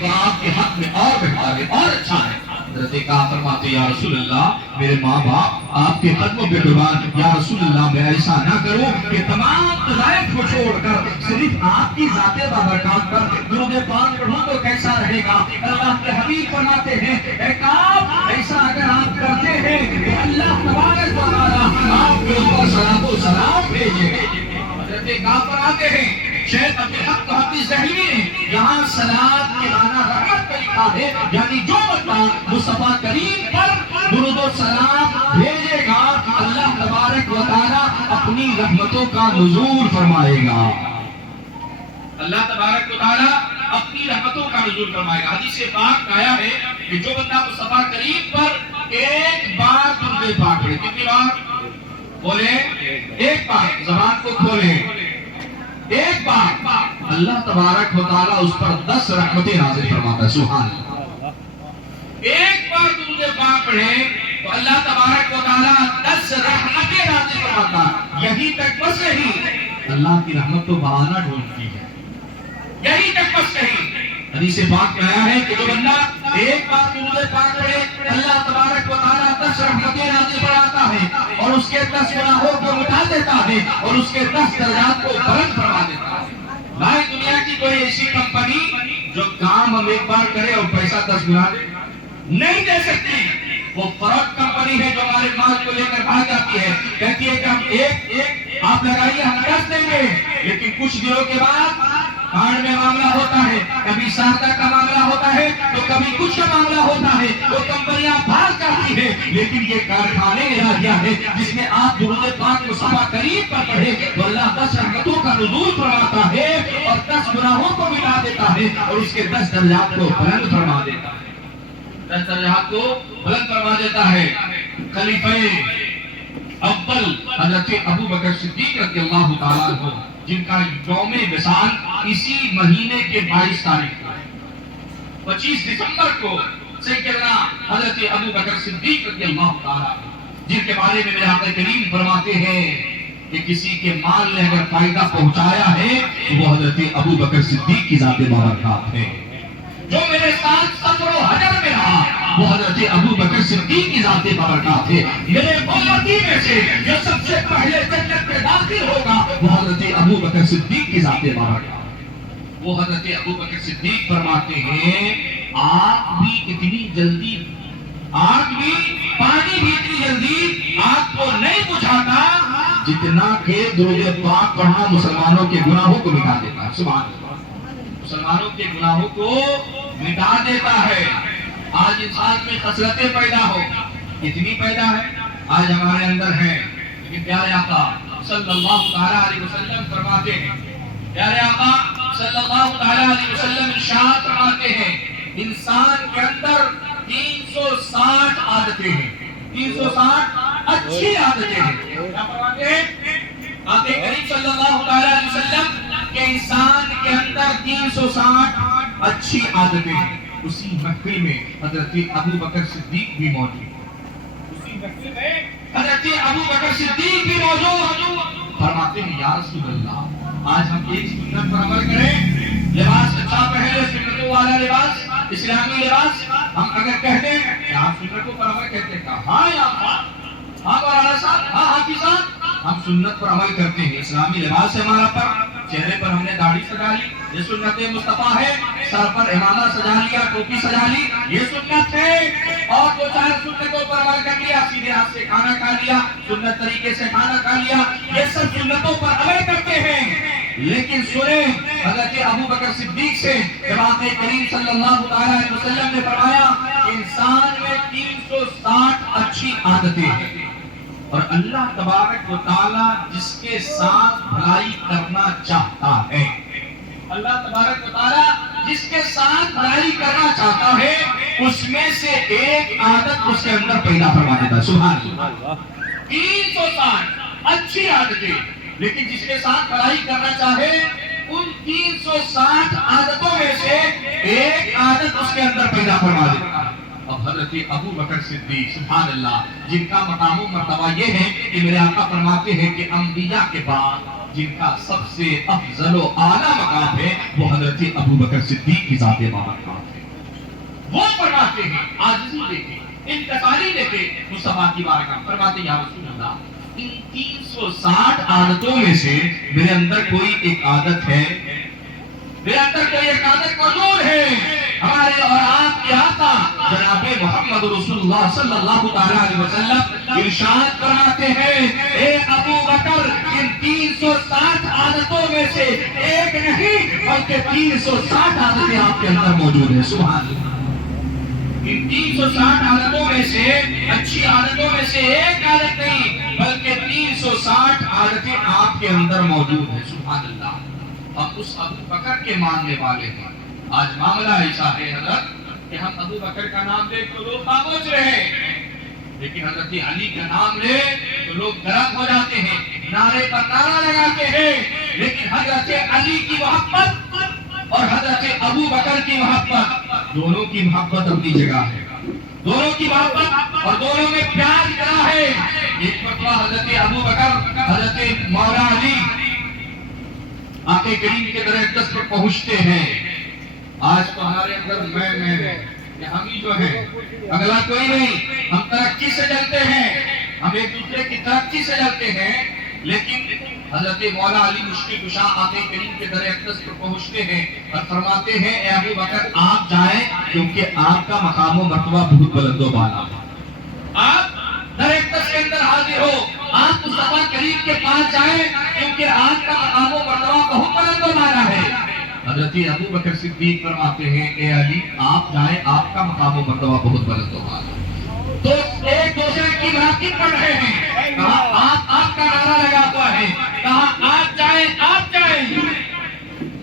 تو آپ کے حق میں اور بہتر ہے اور اچھا ہے۔ حضرت کہا فرماتے یا رسول اللہ میرے ماں باپ آپ کے قدموں پہ قربان، یا رسول اللہ میں ایسا نہ کروں کہ تمام قضائف کو چھوڑ کر صرف آپ کی ذات بابرکات پر درود پاک پڑھوں تو کیسا رہے گا؟ اللہ کے حبیب فرماتے ہیں اے کعب ایسا اگر آپ کرتے ہیں کہ اللہ تبارک و تعالی آپ کے اوپر صلاۃ و سلام بھیجے۔ حضرت کعب فرماتے ہیں شیخ عبدالحق طحاوی دہلوی نے یہاں صلاۃ کے معنی رحمت کا لکھا ہے، یعنی جو بندہ مصطفیٰ کریم پر درود و سلام بھیجے گا اللہ تبارک و تعالی اپنی رحمتوں کا نزول فرمائے گا۔ اللہ تبارک و تعالی اپنی رحمتوں کا نزول فرمائے گا۔ حدیث پاک آیا ہے کہ جو بندہ مصطفیٰ کریم پر ایک بار درود پاک پڑھے، کتنی بار بولے؟ ایک بار، زبان کو کھولے، ایک بار اللہ تبارک و تعالی اس پر 10 رحمتیں نازل فرماتا ہے۔ سبحان اللہ، ایک بار درود پاک پڑھے تو اللہ تبارک و تعالی 10 رحمتیں نازل فرماتا ہے۔ یہی تک بس نہیں، اللہ کی رحمت تو بہانہ ڈھونڈتی ہے، یہی تک بس نہیں۔ حدیث پاک میں آیا ہے کہ جو بندہ ایک بار درود پاک پڑھے اللہ تبارک و تعالی 10 رحمتیں نازل فرماتا ہے اور اس کے 10 گناہوں کو مٹا دیتا ہے اور اس کے 10 درجات کو بلند فرما دیتا ہے۔ بھائی دنیا کی کوئی ایسی کمپنی جو کام ہم ایک بار کرے اور پیسہ 10 گنا دے نہیں دے سکتی۔ وہ فراڈ کمپنی ہے جو ہمارے مال کو لے کر بھاگ جاتی ہے، کہتی ہے کہ ہم ایک آپ لگائیے ہم 10 دیں گے، لیکن کچھ دنوں کے بعد کارڈ میں معاملہ ہوتا ہے، کبھی سادہ کا معاملہ ہوتا ہے تو کبھی کچھ کا معاملہ ہوتا ہے، وہ کمپنیاں بھاگ جاتی ہیں۔ لیکن یہ کارخانے نے دیا ہے جس میں آپ درود پاک مصطفیٰ کریم پر پڑھے تو اللہ 10 رحمتوں کا نزول فرماتا ہے اور 10 گناہوں کو مٹا دیتا ہے اور اس کے 10 درجات کو بلند فرما دیتا ہے، 10 درجات کو بلند فرما دیتا ہے۔ خلیفہ اول حضرت ابو بکر صدیق رضی اللہ تعالیٰ عنہ جن کا یوم وصال اسی مہینے کے 22 تاریخ کو 25 دسمبر کو سیدنا حضرت ابو بکر صدیق رضی اللہ تعالیٰ جن کے بارے میں میرے آقا کریم فرماتے ہیں کہ کسی کے مال نے اگر فائدہ پہنچایا ہے تو وہ حضرت ابو بکر صدیق کی ذات بابرکات ہے۔ جو میرے ساتھ سفر و حجر میں رہا وہ حضرت ابو بکر صدیق کی ذات بابرکات ہے۔ میرے امتی میں سے جو سب سے پہلے جنت میں داخل ہوگا وہ حضرت ابو بکر صدیق کی ذات بابرکات۔ وہ حضرت ابو بکر صدیق فرماتے ہیں آگ بھی اتنی جلدی، آگ بھی، پانی بھی اتنی جلدی آگ کو نہیں بجھاتا جتنا کہ درود پاک پڑھنا مسلمانوں کے گناہوں کو مٹا دیتا ہے۔ سبحان اللہ، مسلمانوں کے گناہوں کو مٹا دیتا ہے۔ آج انسان میں خصلتیں پیدا ہو، اتنی پیدا ہے آج ہمارے اندر ہے، لیکن پیارے آقا صلی اللہ تعالیٰ علیہ وسلم فرماتے ہیں، پیارے آقا صلی اللہ تعالیٰ علیہ وسلم ارشاد فرماتے ہیں انسان کے اندر 360 عادتیں ہیں، 360 اچھی عادتیں ہیں۔ کیا فرماتے ہیں آقا کریم صلی اللہ تعالیٰ علیہ وسلم کہ انسان کے اندر 360 اچھی عادتیں ہیں۔ اسی محفل میں حضرت ابو بکر صدیق بھی موجود، اسی محفل میں حضرت ابو بکر صدیق بھی موجود۔ فرماتے ہیں یا رسول اللہ آج ہم ایک سنت پر عمل کریں، لباس اچھا پہنے، سنتوں والا لباس، اسلامی لباس۔ ہم اگر کہتے ہیں کہ آپ سنتوں پر عمل کرتے ہیں، ہاں یا ہاں مولانا صاحب، ہاں حافظ صاحب، ہم سنت پر عمل کرتے ہیں، اسلامی لباس ہے ہمارا، پر چہرے پر ہم نے داڑھی سجا لی، یہ سنت مصطفیٰ ہے، سر پر امامہ سجا لیا، ٹوپی سجا لی، یہ سنت ہے، اور دو چار سنتوں پر عمل کر لیا، سیدھے ہاتھ سے کھانا کھا لیا، سنت طریقے سے کھانا کھا لیا، یہ سب سنتوں پر عمل کرتے ہیں۔ لیکن سنیں حضرت ابو بکر صدیق سے جب آقا کریم صلی اللہ علیہ وسلم نے فرمایا کہ انسان میں 360 اچھی عادتیں ہیں اور اللہ تبارک و تعالی جس کے ساتھ بھلائی کرنا چاہتا ہے، اللہ تبارک و تعالی جس کے ساتھ بھلائی کرنا چاہتا ہے اس میں سے ایک عادت اس کے اندر پیدا فرما دیتا ہے۔ سبحان اللہ، 360 اچھی عادتیں، لیکن جس کے ساتھ بھلائی کرنا چاہے ان 360 عادتوں میں سے ایک عادت اس کے اندر پیدا فرما دیتا ہے۔ اب حضرت ابو بکر صدیق سبحان اللہ جن کا مقام و مرتبہ یہ ہے کہ میرے آقا فرماتے ہیں کہ انبیاء کے بعد جن کا سب سے افضل و اعلیٰ مقام ہے وہ حضرت ابو بکر صدیق کی ذات بابرکات ہے. وہ فرماتے ہیں عاجزی لے کے انتقالی لے کے مصطفیٰ کی بارگاہ فرماتے ہیں یا رسول اللہ ان 360 عادتوں میں سے میرے اندر کوئی ایک عادت ہے, میرے اندر کوئی ایک عادت موجود ہے. ہمارے اور آپ کے آقا جناب محمد رسول اللہ صلی اللہ علیہ وسلم ارشاد فرماتے ہیں اے ابو بکر ان 360 عادتوں میں سے ایک نہیں بلکہ 360 عادتیں آپ کے اندر موجود ہیں. سبحان اللہ. ان 360 عادتوں میں سے اچھی عادتوں میں سے ایک عادت نہیں بلکہ 360 عادتیں آپ کے اندر موجود ہیں. سبحان اللہ. ہم اس ابو بکر کے ماننے والے ہیں. آج معاملہ ایسا ہے حضرت کہ ہم ابو بکر کا نام لے تو لوگ خاموش رہے, لیکن حضرت علی کا نام لے تو لوگ گرم ہو جاتے ہیں, نعرے پر نعرہ لگاتے ہیں. لیکن حضرت علی کی محبت اور حضرت ابو بکر کی محبت, دونوں کی محبت اپنی جگہ ہے, دونوں کی محبت اور دونوں میں پیار کیا ہے. ایک مرتبہ حضرت ابو بکر حضرت مولا علی آقا کریم کے در اقدس پر پہنچتے ہیں. آج تو ہمارے اندر میں ہم ہی جو ہیں, اگلا کوئی نہیں. ہم ترقی سے جلتے ہیں, ہم ایک دوسرے کی ترقی سے جلتے ہیں, لیکن حضرت مولا علی مشکل کشا آقا کریم کے در اقدس پر پہنچتے ہیں اور فرماتے ہیں اے ابو بکر آپ جائیں کیونکہ آپ کا مقام و مرتبہ بہت بلند و بالا ہے. آپ در اقدس کے اندر حاضر ہو, آپ مصطفیٰ کریم کے پاس جائیں کیونکہ آپ کا مقام و مرتبہ بہت بلند و بالا ہے. حضرت ابو بکر صدیق فرماتے ہیں اے علی آپ جائیں آپ کا مقام و مرتبہ بہت بلند و بالا. تو ایک دوسرے کی مناقب پڑھ رہے ہیں, کہا آپ کا نعرہ لگا ہوا ہے, کہا آپ جائیں.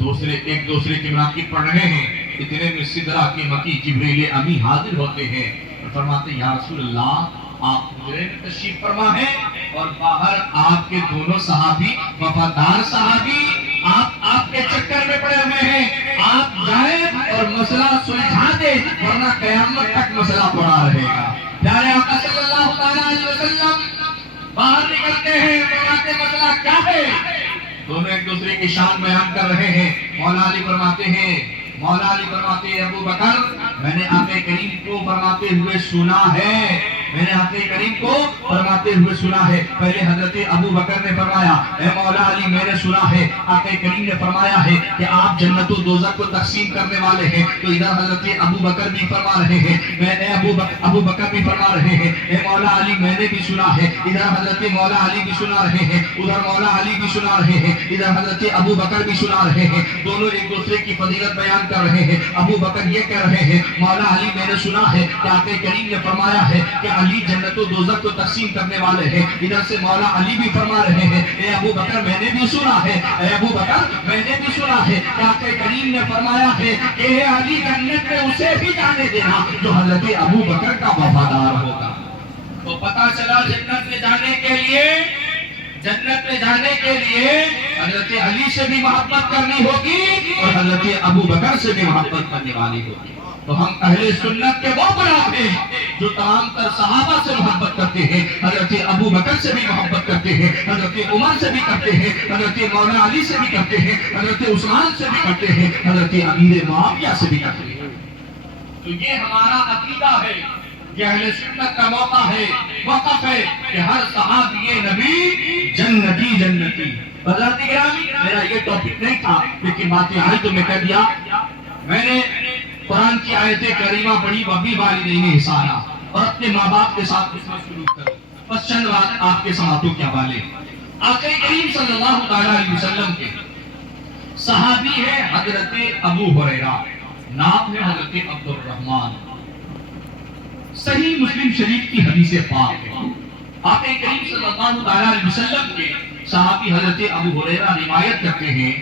دوسرے ایک دوسرے کی مناقب پڑھ رہے ہیں. اتنے میں سدرہ کے مکی جبریل امی حاضر ہوتے ہیں اور فرماتے ہیں یا رسول اللہ آپ حجرے میں تشریف فرما ہے اور باہر آپ کے دونوں صحابی وفادار صحابی آپ کے چکر میں پڑے ہوئے ہیں, آپ جائیں اور مسئلہ سلجھا دیں ورنہ قیامت تک مسئلہ پڑا رہے گا. پیارے آقا صلی اللہ علیہ وسلم باہر نکلتے ہیں, فرماتے مسئلہ کیا ہے. دونوں ایک دوسرے کی شان بیان کر رہے ہیں. مولا علی فرماتے ہیں ابو بکر میں نے آقا کریم کو فرماتے ہوئے سنا ہے, میں نے آقا کریم کو فرماتے ہوئے سنا ہے. پہلے حضرت ابو بکر نے فرمایا اے مولا علی میں نے سنا ہے آقا کریم نے فرمایا ہے کہ آپ جنت و دوزخ کو تقسیم کرنے والے ہیں. تو ادھر حضرت ابو بکر بھی فرما رہے ہیں, ابو بکر بھی فرما رہے ہیں اے مولا علی میں نے بھی سنا ہے. ادھر حضرت مولا علی بھی سنا رہے ہیں, ادھر مولا علی بھی سنا رہے ہیں, ادھر حضرت ابو بکر بھی سنا رہے ہیں. دونوں ایک دوسرے کی فضیلت بیان کر رہے ہیں. ابو بکر یہ کہہ رہے ہیں مولا علی میں نے سنا ہے کہ آقا کریم نے فرمایا ہے کہ علی جنت و دوزخ کو تقسیم کرنے والے ہیں. ادھر سے مولا علی بھی فرما رہے ہیں اے ابو بکر میں نے بھی سنا ہے, اے ابو بکر میں نے بھی سنا ہے کہ آقا کریم نے فرمایا ہے کہ اے علی جنت میں اسے بھی جانے دینا جو حضرت ابو بکر کا وفادار ہوگا. تو پتہ چلا جنت میں جانے کے لیے حضرت علی سے بھی محبت کرنی ہوگی اور حضرت ابو بکر سے بھی محبت کرنے والی ہوگی. تو ہم اہل سنت کے وہ گروہ ہیں جو تمام تر صحابہ سے محبت کرتے ہیں, حضرت ابو بکر سے بھی محبت کرتے ہیں, حضرت عمر سے بھی کرتے ہیں, حضرت مولا علی سے بھی کرتے ہیں, حضرت عثمان سے بھی کرتے ہیں, حضرت امیر معاویہ سے بھی کرتے ہیں. تو یہ ہمارا عقیدہ ہے, یہ اہل سنت کا موقع ہے, وقف ہے کہ ہر صحابی نبی جنتی. حضرات گرامی میرا یہ ٹاپک نہیں تھا لیکن باتیں آئی تو میں کہہ دیا. میں نے قرآن کی آیت کریمہ پڑھی وَبِّ وَالِدَيْنِ احسانا اور اپنے ماں باپ کے ساتھ اس میں سلوک کرو. بس چند بات آپ کے سماعتوں کے حوالے. آقا کریم صلی اللہ علیہ وسلم کے صحابی ہے حضرت ابو ہریرہ, نام ہے حضرت عبد الرحمن. صحیح مسلم شریف کی حدیث پاک ہے. آقا کریم صلی اللہ علیہ وسلم کے صحابی حضرت ابو ہریرہ روایت کرتے ہیں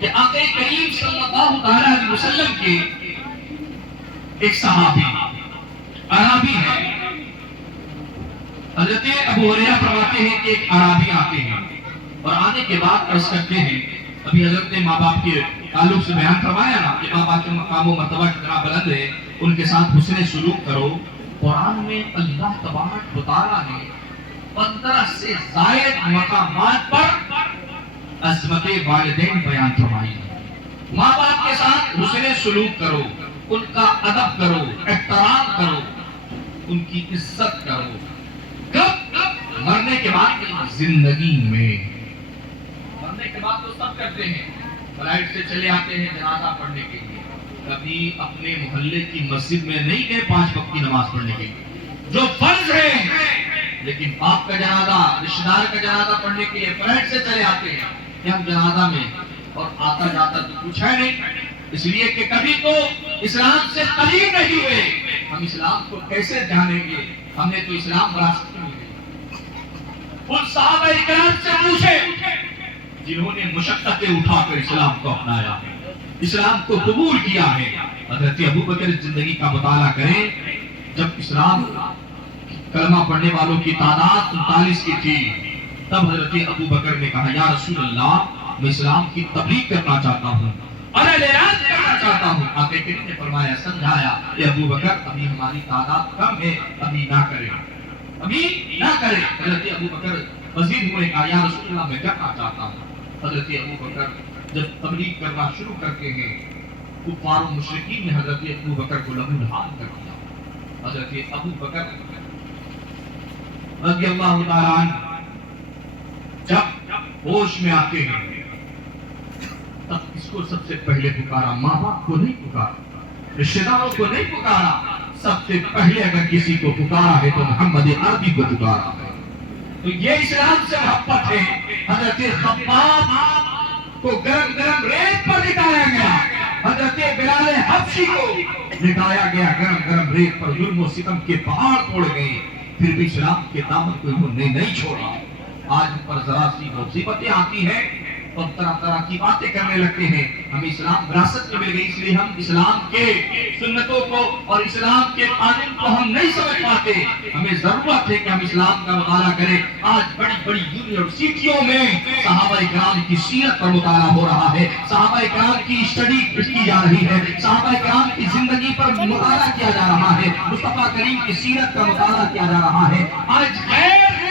کہ آقا کریم صلی اللہ علیہ وسلم کے ایک صحابی عربی ہے. حضرت ابو ہریرہ فرماتے ہیں کہ ایک عربی آتے ہیں اور آنے کے بعد عرض کرتے ہیں, ابھی حضرت نے ماں باپ کے تعلق سے بیان کروایا نا کہ ماں باپ کے مقام و مرتبہ کتنا بلند ہے, ان کے ساتھ حسن سلوک کرو. قرآن میں اللہ تبارک و تعالیٰ نے 15 سے زائد مقامات پر عظمت والدین بیان فرمائی ہے۔ ماں باپ کے ساتھ حسن سلوک کرو، ان کا ادب کرو، احترام کرو، ان کی عزت کرو۔ کب؟ مرنے کے بعد زندگی میں۔ مرنے کے بعد تو سب کرتے ہیں، فلائٹ سے چلے آتے ہیں جنازہ پڑھنے کے لیے، کبھی اپنے محلے کی مسجد میں نہیں گئے 5 وقت کی نماز پڑھنے کے لیے جو فرض ہے، لیکن باپ کا جنازہ، رشتہ دار کا جنازہ پڑھنے کے لیے فلائٹ سے چلے آتے ہیں کہ ہم جنازہ میں، اور آتا جاتا تو کچھ ہے نہیں، اس لیے کہ کبھی تو اسلام سے قریب نہیں ہوئے، ہم اسلام کو کیسے جانیں گے؟ ہم نے تو اسلام وراثت میں ملے۔ ان صحابہ اکرام سے پوچھے جنہوں نے مشقتیں اٹھا کر اسلام کو اپنایا، اسلام کو قبول کیا ہے۔ حضرت ابو بکر زندگی کا مطالعہ کریں، جب اسلام کلمہ پڑھنے والوں کی تعداد 39 کی تھی، تب حضرت ابو بکر نے کہا یا رسول اللہ میں اسلام کی تبلیغ کرنا چاہتا ہوں اور اعلان کرنا چاہتا ہوں۔ آقا کریم نے فرمایا، سمجھایا کہ ابو بکر ابھی ہماری تعداد کم ہے، ابھی نہ کریں، ابھی نہ کریں۔ حضرت ابو بکر مزید ہوئے، کہا یا رسول اللہ میں کرنا چاہتا ہوں۔ حضرت ابو بکر جب تبلیغ کرنا شروع کرتے ہیں، کفار و مشرکین نے حضرت ابو بکر کو لہو لہان کر دیا۔ حضرت ابو بکر رضی اللہ تعالیٰ عنہ جب ہوش میں آتے ہیں، تب اس کو سب سے پہلے پکارا، ماں باپ کو نہیں پکارا، رشتہ داروں کو نہیں پکارا، سب سے پہلے اگر کسی کو پکارا ہے تو محمد عربی کو پکارا ہے۔ تو یہ اسلام سے محبت ہے۔ حضرت خباب کو گرم گرم ریت پر لٹایا گیا، حضرت بلال حبشی کو لٹایا گیا گرم گرم ریت پر، ظلم و ستم کے پہاڑ توڑ گئے، پھر بھی اسلام کے دامن کو انہوں نے نہیں چھوڑا۔ آج پر ذرا سی مصیبتیں آتی ہیں اور طرح طرح کی باتیں کرنے لگتے ہیں، ہمیں اسلام وراثت میں مل گئی، اس لیے ہم اسلام کے سنتوں کو اور اسلام کے قانون کو ہم نہیں سمجھ پاتے۔ ہمیں ضرورت ہے کہ ہم اسلام کا مطالعہ کریں۔ آج بڑی بڑی یونیورسٹیوں میں صحابہ کرام کی سیرت پر مطالعہ ہو رہا ہے، صحابہ کرام کی اسٹڈی کی جا رہی ہے، صحابہ کرام کی زندگی پر مطالعہ کیا جا رہا ہے، مصطفیٰ کریم کی سیرت کا مطالعہ کیا جا رہا ہے۔ آج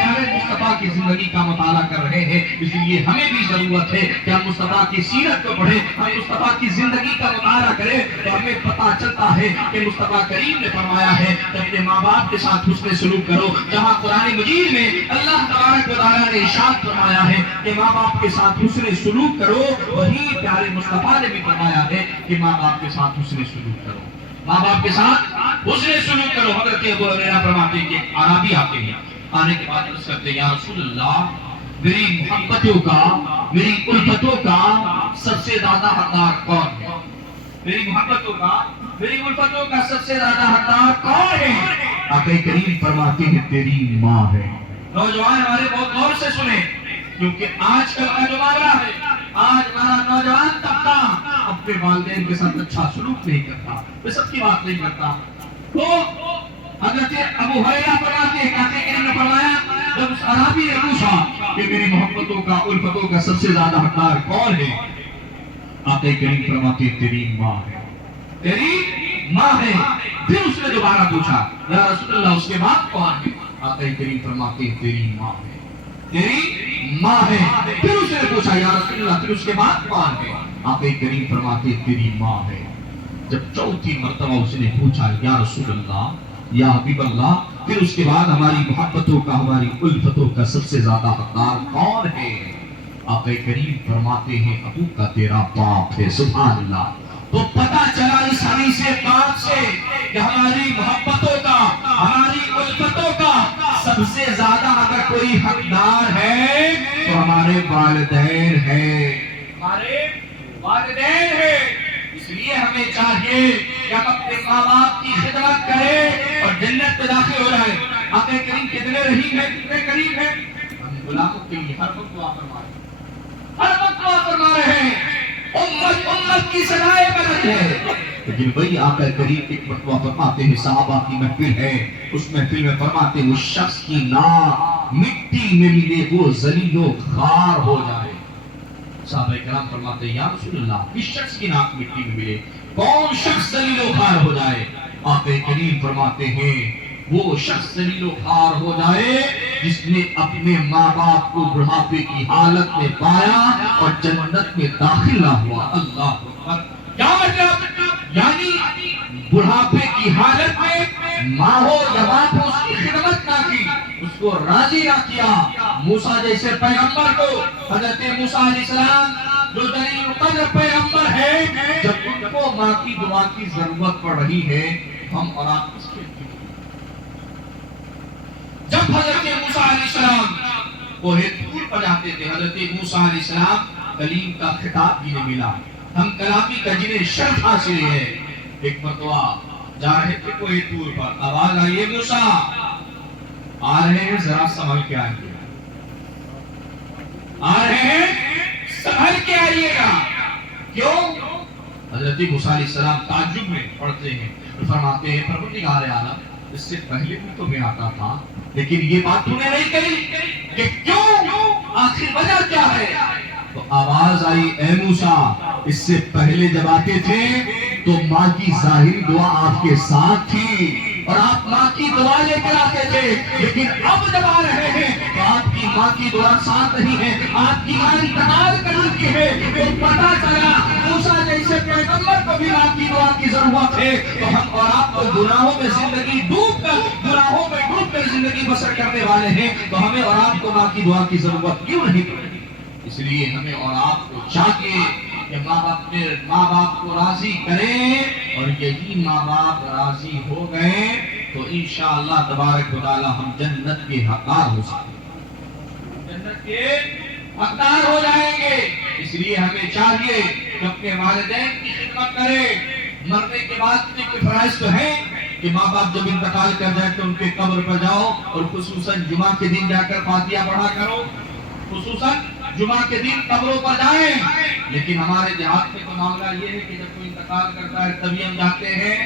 مصطفیٰ کی زندگی کا مطالعہ کر رہے ہیں، اس لیے ہمیں بھی ضرورت ہے کہ ہم مصطفیٰ کی سیرت کو پڑھیں، ہم مصطفیٰ کی زندگی کا مطالعہ کریں، تو ہمیں پتہ چلتا ہے کہ مصطفیٰ کریم نے فرمایا ہے کہ اپنے ماں باپ کے ساتھ حسن سلوک کرو۔ جہاں قرآن مجید میں اللہ تبارک و تعالیٰ نے ارشاد فرمایا ہے کہ ماں باپ کے ساتھ حسن سلوک کرو، وہی پیارے مصطفیٰ نے بھی فرمایا ہے کہ ماں باپ کے ساتھ حسن سلوک کرو، ماں باپ کے ساتھ حسن سلوک کرو۔ حضرت ابو ہریرہ فرماتے ہیں کہ ایک اعرابی آتے ہیں، آنے کے بعد عرض کرتے ہیں یا رسول اللہ میری محبتوں کا، میری الفتوں کا سب سے زیادہ حقدار کون ہے؟ میری محبتوں کا، میری الفتوں کا سب سے زیادہ حقدار کون ہے؟ آقا کریم فرماتے ہیں تیری ماں ہے۔ نوجوان ہمارے بہت غور سے سنیں، کیونکہ آج کل کا جو معاملہ ہے، آج ہمارا نوجوان طبقہ اپنے والدین کے ساتھ اچھا سلوک نہیں کرتا، وہ سب کی بات نہیں کرتا۔ تو حضرت ابو ہریرہ فرماتے ہیں، آقا کریم نے فرمایا جب اس اعرابی نے پوچھا کہ میری محبتوں کا، الفتوں کا سب سے زیادہ حقدار کون ہے؟ آقا کریم فرماتے ہیں تیری ماں ہے، تیری ماں ہے۔ پھر اس نے دوبارہ پوچھا یا رسول اللہ اس کے بعد کون ہے؟ آقا کریم فرماتے ہیں تیری ماں ہے، تیری ماں ہے۔ پھر اس نے پوچھا یا رسول اللہ پھر اس کے بعد کون ہے؟ آقا کریم فرماتے ہیں تیری ماں ہے۔ جب چوتھی مرتبہ اس نے پوچھا یا رسول اللہ، یا حبیب اللہ پھر اس کے بعد ہماری محبتوں کا، ہماری الفتوں کا سب سے زیادہ حقدار کون ہے؟ آقا کریم فرماتے ہیں ابو کا تیرا باپ ہے۔ سبحان اللہ۔ تو پتہ چلا اس حدیث پاک سے کہ ہماری محبتوں کا، ہماری الفتوں کا سب سے زیادہ اگر کوئی حقدار ہے تو ہمارے والدین ہیں، ہمارے والدین ہیں۔ اس لیے ہمیں چاہیے کہ ہم اپنے ماں باپ کی خدمت کریں اور جنت میں داخل ہو جائیں۔ آقا کریم کتنے رحیم ہیں، کتنے کریم ہیں، ہمیں غلاموں کے لیے ہر وقت دعا فرما رہے ہیں، ہر وقت دعا فرما رہے ہیں۔ امت کی صدائے بلند ہے، لیکن وہی آقا کریم ایک مرتبہ فرماتے ہیں صحابہ کی محفل ہے، اس محفل میں فرماتے ہیں اس شخص کی ناک مٹی میں ملے وہ ذلیل و خوار ہو جائے۔ صحابہ کرام فرماتے ہیں یا رسول اللہ کس شخص کی ناک مٹی میں ملے، کون شخص ذلیل و خوار ہو جائے؟ آقا کریم فرماتے ہیں وہ شخص ذلیل و خوار ہو جائے جس نے اپنے ماں باپ کو بڑھاپے کی حالت میں پایا اور جنت میں داخل نہ ہوا۔ اللہ اکبر۔ کیا مطلب؟ یعنی بڑھاپے کی حالت میں ماں ہو یا باپ ہو اس کی خدمت نہ کی، اس کو راضی نہ کیا۔ موسیٰ جیسے پیغمبر کو، حضرت موسیٰ علیہ السلام جو جلیل القدر پیغمبر ہے، جب ان کو ماں کی دعا کی ضرورت پڑ رہی ہے، ہم اور آپ کس کے لیے؟ جب حضرت موسیٰ علیہ السلام کوہ طور پر جاتے تھے، حضرت موسیٰ علیہ السلام کلیم کا خطاب جنہیں ملا، ہم کلامی کا جنہیں شرف حاصل ہے۔ ایک مرتبہ جا رہے تھے کوہ طور پر، آواز آئی ہے موسیٰ آ رہے ہیں، ذرا سنبھل کے آئیے، آ رہے ہیں سنبھل کے آئیے گا۔ کیوں؟ حضرت موسیٰ علیہ السلام تعجب میں پڑھتے ہیں اور فرماتے ہیں پروردگار عالم، اس سے پہلے بھی تو میں آتا تھا، لیکن یہ بات تو نے نہیں کہی کہ کیوں، آخر وجہ کیا ہے؟ تو آواز آئی، اے موسیٰ، اس سے پہلے جب آتے تھے تو ماں کی ظاہری دعا آپ کے ساتھ تھی اور آپ ماں کی دعا لے کر آتے تھے، لیکن اب جب آ رہے ہیں تو آپ کی ماں کی دعا ساتھ نہیں ہے، آپ کی ماں انتقال کر چکی ہے۔ تو پتہ چلا موسیٰ جیسے پیغمبر کو بھی آپ کی دعا کی ضرورت ہے، تو ہم اور آپ کو گناہوں میں زندگی ڈوب کر زندگی بسر کرنے والے ہیں، تو ہمیں اور آپ کو ماں کی دعا کی ضرورت کیوں نہیں پڑے؟ اس لیے ہمیں اور آپ کو چاہیے کہ ماں باپ کو راضی کریں، اور یہی ماں باپ راضی ہو گئے تو انشاءاللہ تبارک و تعالی ہم جنت کے حقدار ہو سکتے ہیں، جنت کے حقدار ہو جائیں گے۔ اس لیے ہمیں چاہیے کہ اپنے والدین کی خدمت کریں۔ مرنے کے بعد کے فرائض تو ہیں کہ ماں باپ جب انتقال کر جائے تو ان کے قبر پر جاؤ اور خصوصاً جمعہ کے دن جا کر فاتحہ پڑھا کرو، خصوصاً جمعہ کے دن قبروں پر جائیں۔ لیکن ہمارے دیہات میں تو معاملہ یہ ہے کہ جب کوئی انتقال کرتا ہے تبھی ہم جاتے ہیں،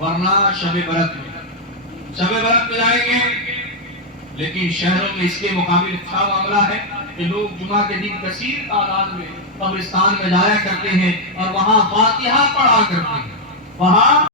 ورنہ شب برات میں جائیں گے۔ لیکن شہروں میں اس کے مقابل اچھا معاملہ ہے کہ لوگ جمعہ کے دن کثیر تعداد میں قبرستان میں جایا کرتے ہیں اور وہاں فاتحہ پڑھا کرتے ہیں، وہاں